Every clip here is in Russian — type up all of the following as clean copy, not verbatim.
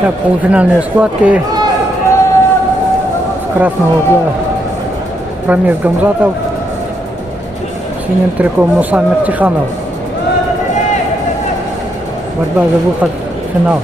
Так, полуфинальные схватки. С красного угла Рамис Гамзатов, синим триком Муса Мехтиханов. Борьба за выход в финал.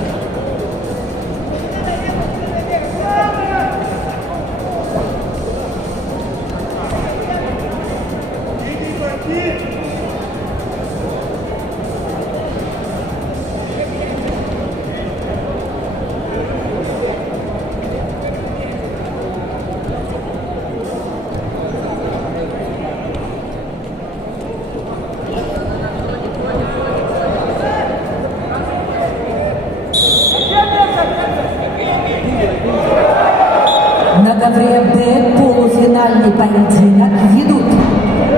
На ковре Б полуфинальный поединок ведут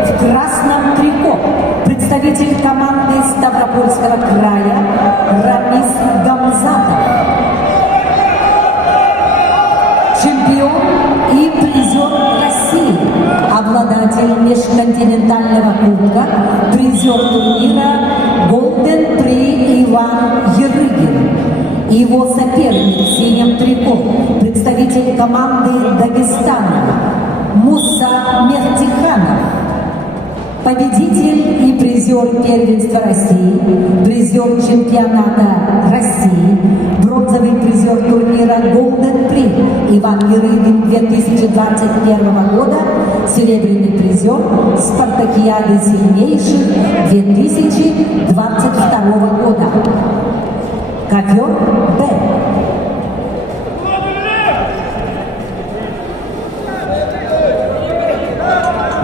в красном трико представитель команды Ставропольского края Рамис Гамзатов, чемпион и призер России, обладатель межконтинентального кубка, призер турнира Golden Prix Иван Ерыгин. Его соперник в синем трико, представитель команды Дагестана Муса Мехтиханов, победитель и призер первенства России, призер чемпионата России, бронзовый призер турнира Golden Prix Иван Ерыгин 2021 года, серебряный призер Спартакиады сильнейших 2022 года. Ковер Б.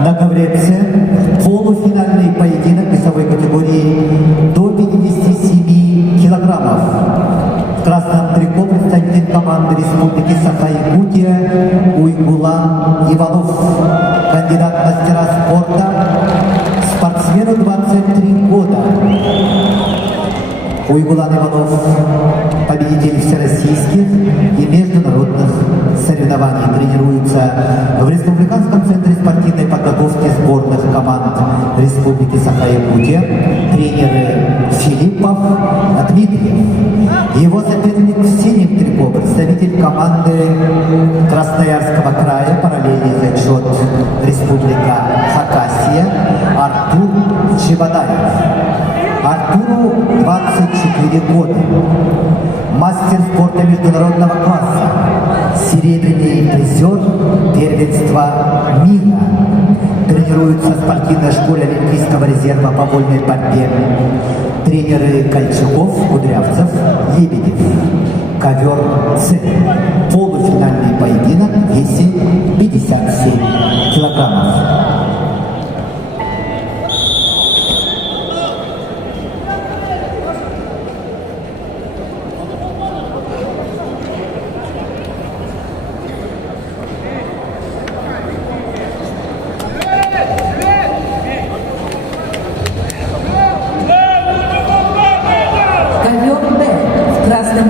На ковре С полуфинальный поединок весовой категории до 57 килограммов. В красном трико представитель команды Республики Саха-Якутия Уйгулан Иванов, кандидат в мастера спорта, спортсмену 23 года. Уйгулан Иванов – победитель всероссийских и международных соревнований. Тренируется в Республиканском центре спортивной подготовки сборных команд Республики Саха-Якутия. Тренеры Филиппов, Дмитриев. Его соперник в синем трико, представитель команды Красноярского края, параллельный зачет Республика Хакасия, Артур Чебадаев. Артуру 24 года, мастер спорта международного класса, серебряный призер первенства мира. Тренируется в спортивной школе Олимпийского резерва по вольной борьбе. Тренеры Кольчаков, Кудрявцев, Лебедев. Ковер С. Полуфинальный поединок в весе 57 килограммов.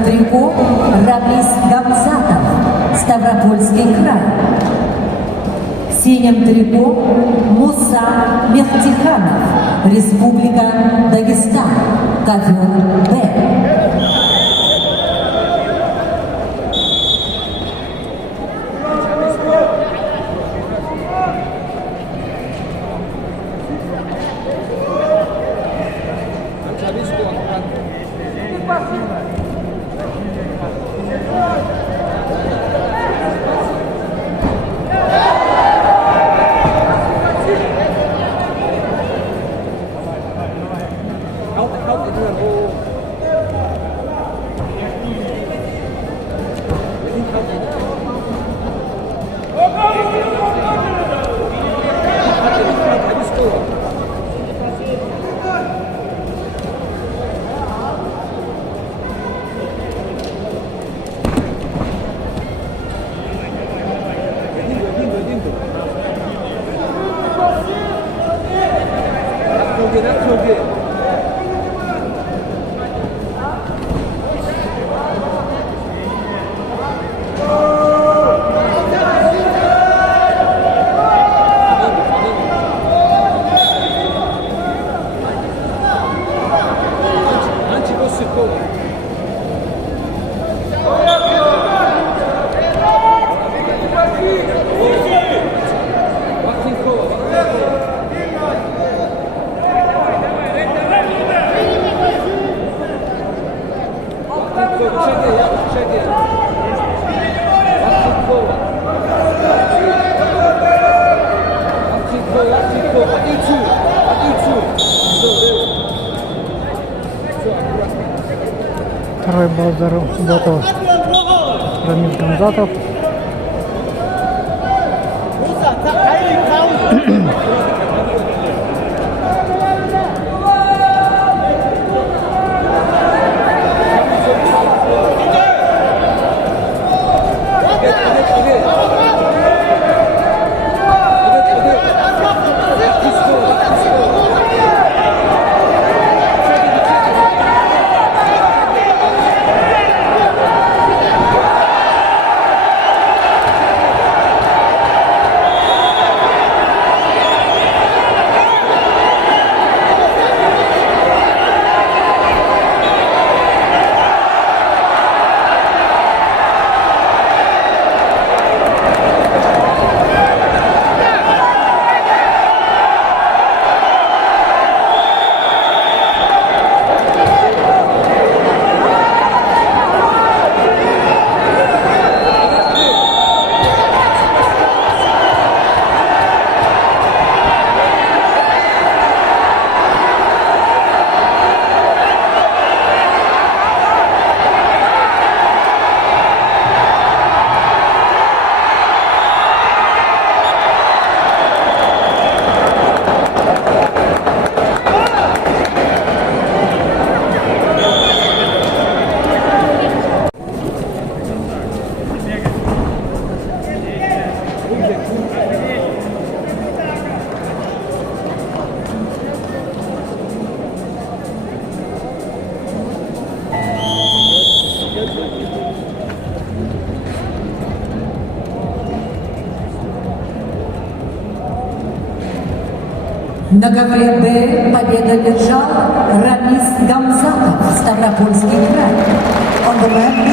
Трико Рамис Гамзатов, Ставропольский край. В синем трико Муса Мехтиханов, Республика Дагестан, ковер Б. Второй балл заработал Рамиль Гамзатов. На ковре Б победу одержал Рамис Гамзатов, Ставропольский край.